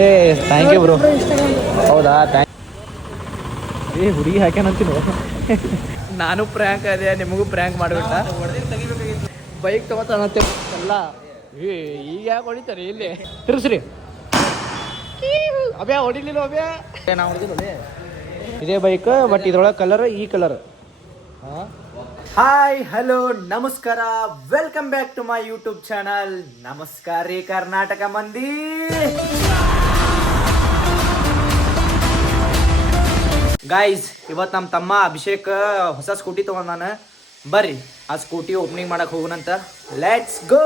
ಏ thank you bro. ಹೌದಾ thank ಏ ಹುಡುಗಿ ಹಾಕ್ಯಾನಂತೀನಿ. ನಾನು ಪ್ರ್ಯಾಂಕ್ ಅದೇ ನಿಮಗೂ ಪ್ರ್ಯಾಂಕ್ ಮಾಡಿಬಿಟ್ಟ. ಬೈಕ್ ತಗೋತಾನಂತೆ ಎಲ್ಲ. ಏ ಈಗ ಯಾಕೆ ಹೊಡಿತಾರೆ ಇಲ್ಲಿ ತಿರ್ಸ್ರಿ. ಅಬ್ಯಾ ಹೊಡಿಲಿಲ್ಲ ಅಬ್ಯಾ. ನಾವು ಹೊಡಿದಿಲ್ಲ ಇದೇ ಬೈಕ್, ಬಟ್ ಇದ್ರೊಳಗೆ ಕಲರ್ ಈ ಕಲರ್. ಹಾಯ್ ಹಲೋ ನಮಸ್ಕಾರ, welcome back to my YouTube channel. ನಮಸ್ಕಾರ ರೀ ಕರ್ನಾಟಕ ಮಂದಿ. ಗಾಯ್ಸ್, ಇವತ್ತು ನಮ್ಮ ತಮ್ಮ ಅಭಿಷೇಕ್ ಹೊಸ ಸ್ಕೂಟಿ ತಗೊಂಡಾನ. ಬರ್ರಿ ಆ ಸ್ಕೂಟಿ ಓಪನಿಂಗ್ ಮಾಡಕ್ ಹೋಗೋಣಂತ. Let's go.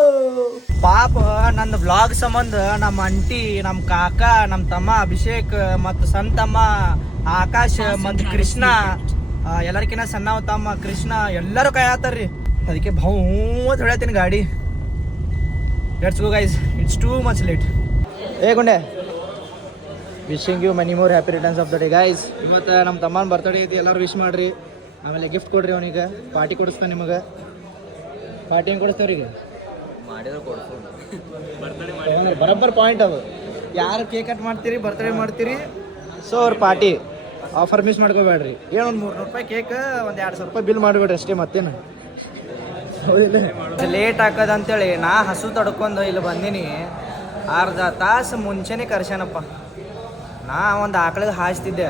ಪಾಪ ನನ್ನ ವ್ಲಾಗ್ ಸಂಬಂಧ ನಮ್ಮ ಅಂಟಿ, ನಮ್ಮ ಕಾಕ, ನಮ್ಮ ತಮ್ಮ ಅಭಿಷೇಕ್ ಮತ್ತು ಸಣ್ಣ ತಮ್ಮ ಆಕಾಶ್ ಮತ್ತು ಕೃಷ್ಣ, ಎಲ್ಲರಿಕಿನ್ನ ಸಣ್ಣ ತಮ್ಮ ಕೃಷ್ಣ ಎಲ್ಲರೂ ಕಾಯತ್ತಾರ್ರಿ. ಅದಕ್ಕೆ ಬಹುತ್ ಹೊಳ್ಯಾತೀನಿ ಗಾಡಿ. Let's go guys, it's too much late. ಏ ಗುಂಡೆ, wishing you many more happy returns of the day guys. ಇವತ್ತು ನಮ್ಮ ತಮ್ಮನ ಬರ್ತಡೇ ಐತಿ, ಎಲ್ಲರೂ ವಿಶ್ ಮಾಡ್ರಿ. ಆಮೇಲೆ ಗಿಫ್ಟ್ ಕೊಡ್ರಿ ಅವನಿಗೆ, ಪಾರ್ಟಿ ಕೊಡಿಸ್ತಾನೆ ನಿಮಗೆ. ಪಾರ್ಟಿ ಹೆಂಗೆ ಕೊಡಿಸ್ತೇವ್ರಿಗೆ ಬರೋಬ್ಬರ್ ಪಾಯಿಂಟ್ ಅದು. ಯಾರು ಕೇಕ್ ಕಟ್ ಮಾಡ್ತೀರಿ, ಬರ್ತಡೇ ಮಾಡ್ತೀರಿ, ಸೊ ಅವ್ರ ಪಾರ್ಟಿ ಆಫರ್ ಮಿಸ್ ಮಾಡ್ಕೋಬೇಡ್ರಿ. ಏನೊಂದು 300 ರೂಪಾಯಿ ಕೇಕ್, ಒಂದು 200 ರೂಪಾಯಿ ಬಿಲ್ ಮಾಡಿಬಿಡ್ರಿ ಅಷ್ಟೇ, ಮತ್ತೇನು. ಹೌದಿಲ್ಲ, ಲೇಟ್ ಹಾಕೋದಂತೇಳಿ ನಾ ಹಸು ತಡ್ಕೊಂಡು ಇಲ್ಲಿ ಬಂದೀನಿ. ಅರ್ಧ ತಾಸು ಮುಂಚೆನೇ ಕರ್ಸ್ಯಾನಪ್ಪ. ನಾ ಒಂದು ಆಕಳಿಗೆ ಹಾಯಿಸ್ತಿದ್ದೆ,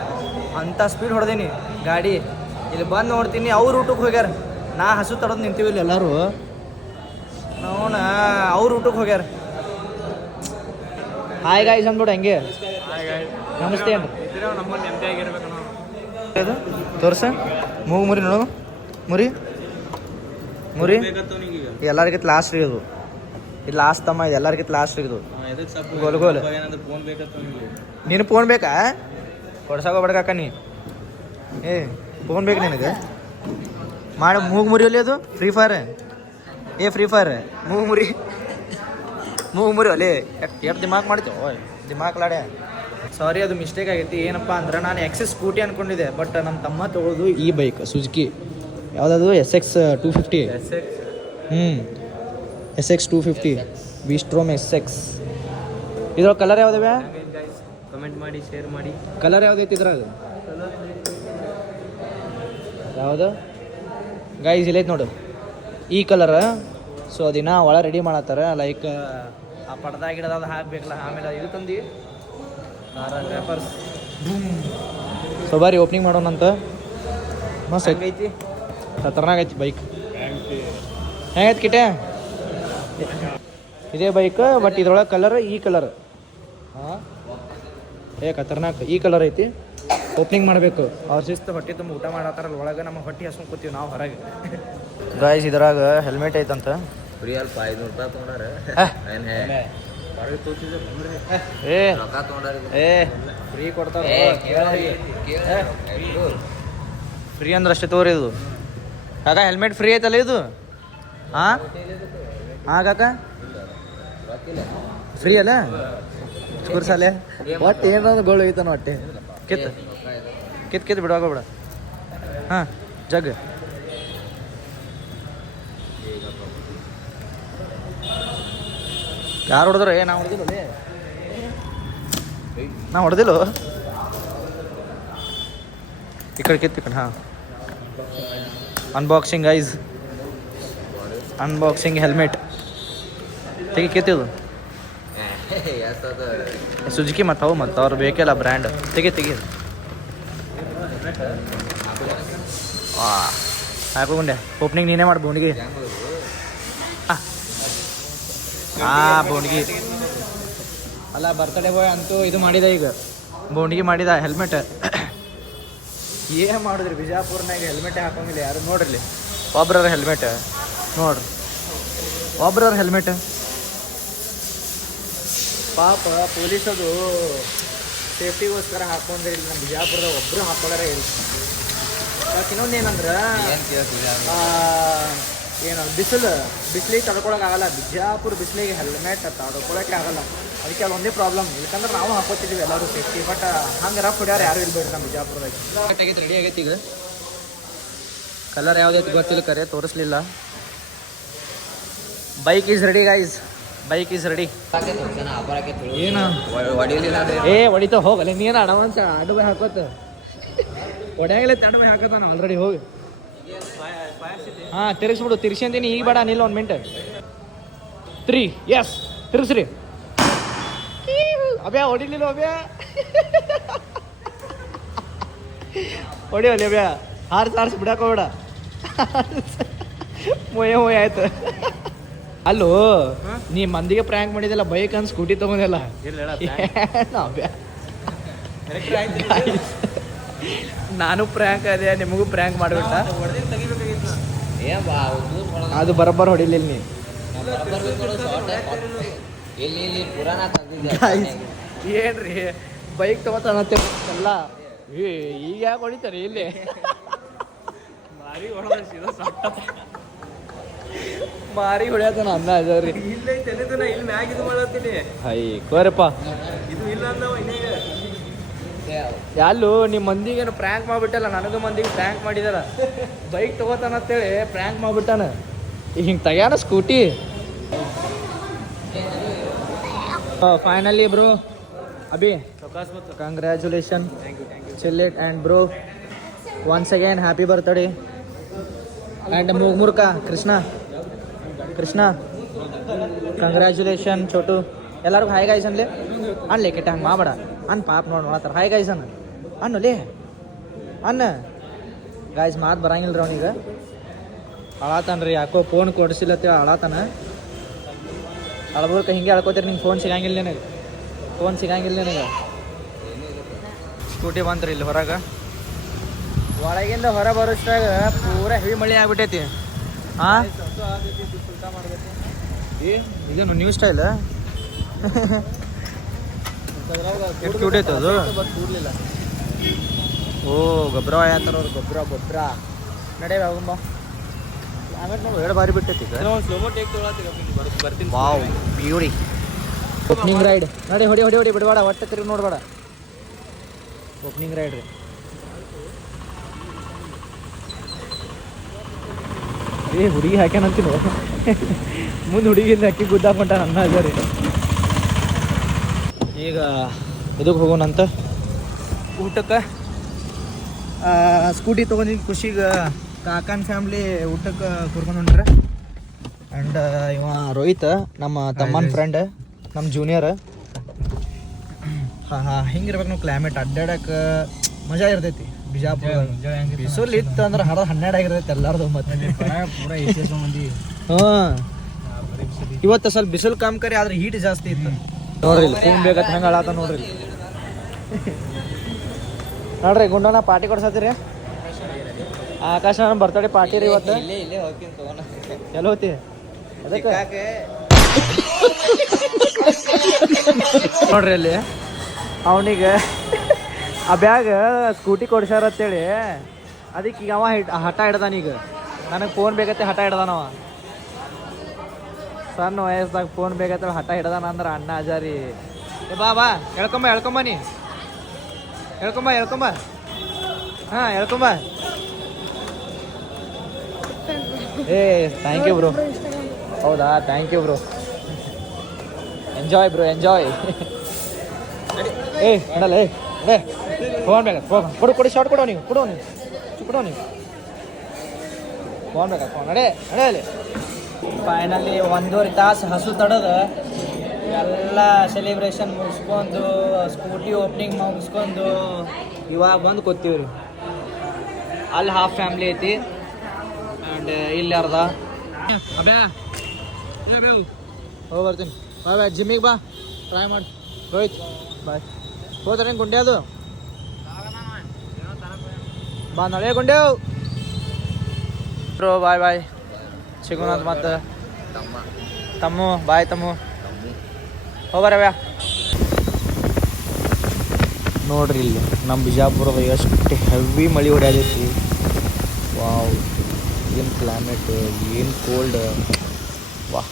ಅಂಥ ಸ್ಪೀಡ್ ಹೊಡೆದೀನಿ ಗಾಡಿ. ಇಲ್ಲಿ ಬಂದು ನೋಡ್ತೀನಿ ಅವ್ರು ಊಟಕ್ಕೆ ಹೋಗ್ಯಾರ. ನಾ ಹಸು ತಡೋದು ನಿಂತೀವಿ ಇಲ್ಲಿ ಎಲ್ಲರೂ. ನೋಣ ಅವ್ರು ಊಟಕ್ಕೆ ಹೋಗ್ಯಾರ. ಹಾಯ್ ಗಾಯ್ಸ್ ಅಂದ್ಬಿಡು ಹೆಂಗೆ. ನಮಸ್ತೆ ಏನು ತೋರ್ಸ. ಮೂಗು ಮುರಿ ನೋಡು, ಮುರಿ ಮುರಿ. ಎಲ್ಲರಿಗಿಂತ ಲಾಸ್ಟ್ ರೀ ಇದು. ಇದು ಲಾಸ್ಟ್ ತಮ್ಮ, ಇದು ಎಲ್ಲರಿಗಿಂತ ಲಾಸ್ಟ್ ರೀ ಇದು. ಗೋಲ್ ಗೋಲ್. ನೀನು ಫೋನ್ ಬೇಕಾ? ಕೊಡ್ಸಾಕೋಬೇಡಕ್ಕ ನೀ. ಏ ಫೋನ್ ಬೇಕು ನಿನಗೆ? ಮಾಡಿ ಮೂಗು ಮುರಿಯಲಿ. ಅದು ಫ್ರೀ ಫೈರ್. ಏ ಫ್ರೀ ಫೈರ್ ಮೂಗು ಮುರಿ, ಮೂಗು ಮುರಿ ಅಲ್ಲೇ. ಎಷ್ಟು ದಿಮಾಕ್ ಮಾಡ್ತೇವೆ, ದಿಮಾಕ್ ಲಾಡೆ. ಸಾರಿ, ಅದು ಮಿಸ್ಟೇಕ್ ಆಗೈತಿ. ಏನಪ್ಪ ಅಂದ್ರೆ ನಾನು ಎಕ್ಸೆಸ್ ಸ್ಕೂಟಿ ಅಂದ್ಕೊಂಡಿದ್ದೆ, ಬಟ್ ನಮ್ಮ ತಮ್ಮ ತೊಗೊಳ್ಳೋದು ಈ ಬೈಕ್ ಸುಜುಕಿ. ಯಾವುದದು? SX 250. SX 250 ವಿಸ್ಟ್ರೋಮ್ SX. ಇದ್ರೊಳಗೆ ಕಲರ್ ಯಾವುದವೆ? ಕಮೆಂಟ್ ಮಾಡಿ, ಶೇರ್ ಮಾಡಿ. ಕಲರ್ ಯಾವುದೈತಿ ಇದ್ರಾಗ? ಯಾವುದು ಗೈಸ್? ಇಲ್ಲೈತೆ ನೋಡು, ಈ ಕಲರ್. ಸೊ ಅದಿನ ಒಳ ರೆಡಿ ಮಾಡತ್ತಾರ. ಲೈಕ್ ಆ ಪಡ್ದ ಗಿಡದ ಹಾಕ್ಬೇಕಲ್ಲ. ಆಮೇಲೆ ಇದು ತಂದು ಪೇಪರ್ಸ್. ಸೊ ಬಾರಿ ಓಪನಿಂಗ್ ಮಾಡೋಣಂತ. ಮಸ್ತ್ ಐತಿ, ಖತರ್ನಾಕ್ ಐತಿ ಬೈಕ್. ಹೆಂಗೈತಿ ಕಿಟೆ? ಇದೇ ಬೈಕ್, ಬಟ್ ಇದ್ರೊಳಗೆ ಕಲರ್ ಈ ಕಲರ್. ಹಾಂ, ಏ ಖತರ್ನಾಕ್. ಈ ಕಲರ್ ಐತಿ. ಓಪನಿಂಗ್ ಮಾಡಬೇಕು. ಅವ್ರ ಶಿಸ್ತು ಹೊಟ್ಟೆ ತುಂಬ ಊಟ ಮಾಡತ್ತಾರಲ್ಲ, ಒಳಗೆ ನಮ್ಮ ಹೊಟ್ಟೆ ಹಸ್ಕೊಂಡು ಕೂತೀವಿ ನಾವು ಹೊರಗೆ. ಗಾಯ್ಸ್, ಇದ್ರಾಗ ಹೆಲ್ಮೆಟ್ ಐತಂತ. ಫ್ರೀ ಅಲ್ಪ 500 ರೂಪಾಯಿ ತೊಗೊಂಡಾರೆ. ಏ ಫ್ರೀ ಕೊಡ್ತಾರೆ. ಫ್ರೀ ಅಂದ್ರೆ ಅಷ್ಟೇ ತೋರಿ. ಇದು ಕಾಕ ಹೆಲ್ಮೆಟ್ ಫ್ರೀ ಐತಲ್ಲ ಇದು? ಹಾಂ ಹಾಂ ಕಾಕ, ಫ್ರೀ ಅಲ್ಲ ಕೂರ್ಸಲ್ಲೇ. ಒಟ್ಟು ಏನಾದ್ರು ಗೋಳು ಐತಾನ ಹೊಟ್ಟೆ ಕಿತ್ ಬಿಡುವಾಗ ಬಿಡ. ಹಾಂ ಜಗ್ ಯಾರು ಹೊಡೆದ್ರೆ? ನಾ ಹೊಡೆದಿಲ್ಲ, ನಾ ಹೊಡೆದಿಲ್ಲ. ಈ ಕಡೆ ಕಿತ್ತು, ಈ ಕಡೆ. ಹಾಂ, ಅನ್ಬಾಕ್ಸಿಂಗ್ ಗೈಸ್, ಅನ್ಬಾಕ್ಸಿಂಗ್ ಹೆಲ್ಮೆಟ್. ತೆಗಿ ಕಿತ್ತಿದು ಸುಜುಕಿ ಮತ್ತು ಅವು ಮತ್ತು ಅವ್ರು ಬೇಕಲ್ಲ ಬ್ರ್ಯಾಂಡ್. ತೆಗಿ ಹಾಕೊಂಡೆ. ಓಪನಿಂಗ್ ನೀನೇ ಮಾಡಿ ಬೋಣಿಗೆ. ಹಾಂ ಬೋಣಿಗೆ ಅಲ್ಲ, ಬರ್ತಡೇ ಬಾಯ್ ಅಂತೂ ಇದು ಮಾಡಿದ. ಈಗ ಬೋಣಿಗೆ ಮಾಡಿದ ಹೆಲ್ಮೆಟ್. ಏನು ಮಾಡಿದ್ರಿ ಬಿಜಾಪುರ್ನಾಗ? ಹೆಲ್ಮೆಟೇ ಹಾಕೋಂಗಿಲ್ಲ ಯಾರು. ನೋಡ್ರಿ ಒಬ್ರವ್ರ ಹೆಲ್ಮೆಟ್ ನೋಡ್ರಿ, ಒಬ್ರವ್ರ ಹೆಲ್ಮೆಟ್. ಪಾಪ ಪೊಲೀಸದು ಸೇಫ್ಟಿಗೋಸ್ಕರ ಹಾಕೊಂಡ್ರಿ. ನಮ್ಮ ಬಿಜಾಪುರದಾಗ ಒಬ್ಬರು ಹಾಕೊಳ್ಳಾರ ಇಲ್ಲ. ಯಾಕೆ ಇನ್ನೊಂದು ಏನಂದ್ರೆ, ಏನು ಬಿಸಿಲಿಗೆ ತಡ್ಕೊಳಕ್ಕಾಗಲ್ಲ. ಬಿಜಾಪುರ ಬಿಸಿಲಿಗೆ ಹೆಲ್ಮೆಟ್ ತಡ್ಕೊಳಕ್ಕೆ ಆಗಲ್ಲ. ಅದಕ್ಕೆ ಅಲ್ಲಿ ಒಂದೇ ಪ್ರಾಬ್ಲಮ್. ಯಾಕಂದ್ರೆ ನಾವು ಹಾಕೋತಿದ್ದೀವಿ ಎಲ್ಲರೂ ಸೇಫ್ಟಿ, ಬಟ್ ಹಂಗೆ ರಫ್ ಹೊಡ್ಯಾರ ಯಾರು ಇಲ್ಬೇಡ್ರಿ ನಮ್ಮ ಬಿಜಾಪುರದಾಗ. ಆಗೈತೆ, ರೆಡಿ ಆಗೈತಿ. ಈಗ ಕಲರ್ ಯಾವುದೈತಿ ಗೊತ್ತಿಲ್ಲ, ಕರೆ ತೋರಿಸ್ಲಿಲ್ಲ. Bike is ready guys. Bike is ready. ಏನು ಏ ಹೊಡಿತ ಹೋಗಲ್ಲ ನೀನು ಅಡವಾನ್ಸ್ ಅಡು ಬೈ ಹಾಕೋತ ಹೊಡ್ಯಾಗಲೇ ತಣ್ಣು ಬೈ ಹಾಕೋತಾನ ಆಲ್ರೆಡಿ ಹೋಗಿ. ಹಾಂ ತಿರ್ಗಿಸ್ಬಿಡು, ತಿರ್ಸಿ ಅಂತೀನಿ ಈಗ ಬೇಡ, ನಿಲ್ಲ 1 ಮಿನಿಟ್. 3 ಎಸ್ ತಿರ್ಗಿಸ್ರಿ. ಅಬ್ಯಾ ಹೊಡಿಲಿಲ್ಲ ಅಬ್ಯಾ, ಹೊಡಿವಲ್ಲಿ ಅಬ್ಯಾ, ಹಾರಿಸಿ ಬಿಡಕ್ಕೆ ಹೋಗ್ಬೇಡ. ಮೊಯ್ಯ ಆಯ್ತು. ಅಲ್ಲೋ ನೀ ಮಂದಿಗೆ ಪ್ರ್ಯಾಂಕ್ ಮಾಡಿದಲ್ಲ, ಬೈಕ್ ಅಂತ ಸ್ಕೂಟಿ ತಗೊಂಡಿಲ್ಲ. ನಾನು ಪ್ರ್ಯಾಂಕ್ ಅದೇ, ನಿಮಗೂ ಪ್ರ್ಯಾಂಕ್ ಮಾಡ್ಬಿಟ್ಟ. ಅದು ಬರೋಬ್ಬರ ಹೊಡಿಲಿಲ್ಲ ನೀ. ಏನ್ರಿ ಬೈಕ್ ತಗೋತಾನಲ್ಲ, ಈಗ ಯಾಕೆ ಹೊಡಿತಾರೆ ಇಲ್ಲಿ? ಮಾರಿ ಹೊಡ್ಯಾತಾನ ಅನ್ನ ಅದರಿ. ಹೈ ಕೋರಪ್ಪ ಯಾಲು ನಿಮ್ಮ ಮಂದಿಗೇನು ಪ್ರ್ಯಾಂಕ್ ಮಾಡಿಬಿಟ್ಟಲ್ಲ, ನನಗೂ ಮಂದಿಗೆ ಪ್ರ್ಯಾಂಕ್ ಮಾಡಿದಾರ. ಬೈಕ್ ತಗೋತಾನ ಅಂತೇಳಿ ಪ್ರ್ಯಾಂಕ್ ಮಾಡಿಬಿಟ್ಟಾನ. ಈಗ ಹಿಂಗೆ ತೆಗ್ಯಾನ scooty. Finally bro Abhi, congratulation ಚಿಲ್ಲಿಟ್ and bro once again happy birthday and ಮೂರ್ಕ ಕೃಷ್ಣ ಕಂಗ್ರ್ಯಾಚುಲೇಷನ್. ಚೋಟು ಎಲ್ಲರಿಗೂ ಹಾಯ್ ಗಾಯ್ಸ್ ಅನ್ಲಿ, ಅನ್ಲಿ ಕೆಟ್ಟ ಹಂಗೆ ಮಾಡಬೇಡ ಅನ್ ಪಾಪ ನೋಡ್ತಾರ. ಹಾಯ್ ಗಾಯ್ಸ್ ಅನ್ನು ಲೇ ಅನ್ನ ಗಾಯ್ಸ್ ಮಾತು ಬರಂಗಿಲ್ಲ ರೀ ಅವನಿಗೆ. ಅಳಾತಾನ ರೀ, ಯಾಕೋ ಫೋನ್ ಕೊಡಿಸಿಲ್ಲತ್ತೇಳಿ ಅಳಾತಾನ. ಅಳ್ಬೋರ್ಕ ಹಿಂಗೆ ಅಳ್ಕೋತೀರಿ, ನಿಂಗೆ ಫೋನ್ ಸಿಗಂಗಿಲ್ಲ ನನಗೆ, ಫೋನ್ ಸಿಗಂಗಿಲ್ಲ ನನಗೆ. ಸ್ಕೂಟಿ ಬಂತ್ರಿ ಇಲ್ಲಿ ಹೊರಗೆ. ಒಳಗಿಂದ ಹೊರ ಬರೋಷ್ಟಾಗ ಪೂರ ಹೆವಿ ಮಳೆ ಆಗ್ಬಿಟ್ಟೈತಿ. ಹಾಂ ಇದೇನು ನ್ಯೂ ಸ್ಟೈಲ್ ಎಷ್ಟು ಕ್ಯೂಟ್ ಐತೆ ಅದು. ಓ ಗೊಬ್ಬರ ಆಯ್ತಾರ ಅವ್ರು, ಗೊಬ್ಬರ ನಡೆ ಹೋಗಂಬ. ಆಮೇಲೆ ನಾವು ಎರಡು ಬಾರಿ ಬಿಟ್ಟೈತಿ. Wow beauty. ಓಪನಿಂಗ್ ರೈಡ್ ನಡಿ, ಹೊಡಿ ಬಿಡಬೇಡ, ಒಟ್ಟೆ ತಿರುಗಿ ನೋಡಬೇಡ. ಓಪನಿಂಗ್ ರೈಡ್ ರೀ. ಏ ಹುಡುಗಿ ಹಾಕ್ಯಾನಂತೀನೋ, ಮುಂದೆ ಹುಡುಗಿಂದ ಅಕ್ಕಿ ಗುದ್ದಾಕೊಂಟ ನನ್ನ ಅದ ರೀ. ಈಗ ಇದಕ್ಕೆ ಹೋಗೋಣಂತ ಊಟಕ್ಕೆ. ಸ್ಕೂಟಿ ತೊಗೊಂಡಿದ್ದು ಖುಷಿಗೆ ಕಾಕನ ಫ್ಯಾಮ್ಲಿ ಊಟಕ್ಕೆ ಕರ್ಕೊಂಡು ಹೊಂಟ್ರೆ. ಆ್ಯಂಡ್ ಇವ ರೋಹಿತ್ ನಮ್ಮ ತಮ್ಮನ ಫ್ರೆಂಡ್, ನಮ್ಮ ಜೂನಿಯರ್. ಹಿಂಗಿರ್ಬೇಕು ನಾವು ಕ್ಲೈಮೇಟ್ ಅಡ್ಡಾಡಕ್ಕೆ ಮಜಾ ಇರ್ತೈತಿ. ಬಿಜಾಪುರ ಬಿಸಿಲು ಇತ್ತು ಅಂದ್ರೆ 12 ಆಗಿರ್ತೈತಿ ಎಲ್ಲಾರ್ದು. ಮತ್ತೆ ಹಾಂ ಇವತ್ತು ಸ್ವಲ್ಪ ಬಿಸಿಲು ಕಮ್ಮಿ ಕರಿ, ಆದ್ರೆ ಹೀಟ್ ಜಾಸ್ತಿ ಇತ್ತು ನೋಡ್ರಿ. ಫೋನ್ ಬೇಕತ್ತ ಹೆಂಗೆ ಅಳಾತ ನೋಡ್ರಿ. ನೋಡ್ರಿ ಗುಂಡನ ಪಾರ್ಟಿ ಕೊಡ್ಸತ್ತೀರಿ. ಆಕಾಶ ಬರ್ತಡೇ ಪಾರ್ಟಿ ರೀ ಇವತ್ತು. ಎಲ್ಲ ಹೋತಿ ಅದಕ್ಕೆ ನೋಡ್ರಿ ಅಲ್ಲಿ ಅವನಿಗೆ ಆ ಬ್ಯಾಗ್ ಸ್ಕೂಟಿ ಕೊಡ್ಸ್ಯಾರ ಅಂತೇಳಿ ಅದಕ್ಕೆ ಈಗ ಅವ ಹಠ ಹಿಡ್ದಾನ. ಈಗ ನನಗೆ ಫೋನ್ ಬೇಕತ್ತೆ ಹಠ ಹಿಡ್ದಾನವ. ಸಣ್ಣ ವಯಸ್ಸದಾಗ ಫೋನ್ ಬೇಕತ್ತೇಳಿ ಹಠ ಹಿಡ್ದಾನ ಅಂದ್ರೆ ಅಣ್ಣ ಅಜಾರಿ. ಬಾ ಹೇಳ್ಕೊಂಬ ನೀ ಹೇಳ್ಕೊಂಬ. ಹಾಂ ಹೇಳ್ಕೊಂಬ. ಏ ಥ್ಯಾಂಕ್ ಯು ಬ್ರೋ. ಹೌದಾ thank you bro. Enjoy bro enjoy. ಏ ನಡಲ್ಲ ಏ ಫೋನ್ ಬೇಕಾ ಕೊಡು ಶಾರ್ಟ್ ಕೊಡೋ ನೀವು ಫೋನ್ ಬೇಕಾ ಫೋನ್ ನಡೆ ಅಲ್ಲಿ. ಫೈನಲಿ 1.5 ತಾಸು ಹಸು ತಡೋದು ಎಲ್ಲ ಸೆಲೆಬ್ರೇಷನ್ ಮುಗಿಸ್ಕೊಂಡು ಸ್ಕೂಟಿ ಓಪನಿಂಗ್ ಮುಗಿಸ್ಕೊಂಡು ಇವಾಗ ಬಂದು ಕೂತೀವ್ರಿ. ಅಲ್ಲಿ ಹಾಫ್ ಫ್ಯಾಮ್ಲಿ ಐತಿ ಆ್ಯಂಡ್ ಇಲ್ಲಿ ಅರ್ಧ. ಹೋಗಿ ಬರ್ತೀನಿ. ಬಾಯ್ ಜಿಮ್ಮಿಗೆ ಬಾ, ಟ್ರೈ ಮಾಡಿ. ರೋಹಿತ್ ಬಾಯ್. ಹೋದ್ರೆ ಗುಂಡೆ ಅದು ಬಾ, ನಡೆ ಗುಂಡೆವು ಬ್ರೋ. ಬಾಯ್ ಸಿಗೋಣ ಮತ್ತೆ. ತಮ್ಮು ಬಾಯ್ ತಮ್ಮು. ಹೋಗ್ಬರವ್ಯಾ. ನೋಡ್ರಿ ಇಲ್ಲಿ ನಮ್ಮ ಬಿಜಾಪುರದ ಎಷ್ಟು ಹೆವಿ ಮಳೆ ಹೊಡ್ಯಾದೈತಿ. ವಾವ್ ಏನು ಕ್ಲೈಮೇಟ್, ಏನು ಕೋಲ್ಡ್. ವಾಹ್,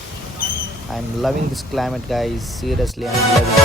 I am loving this climate guys. Seriously I am loving.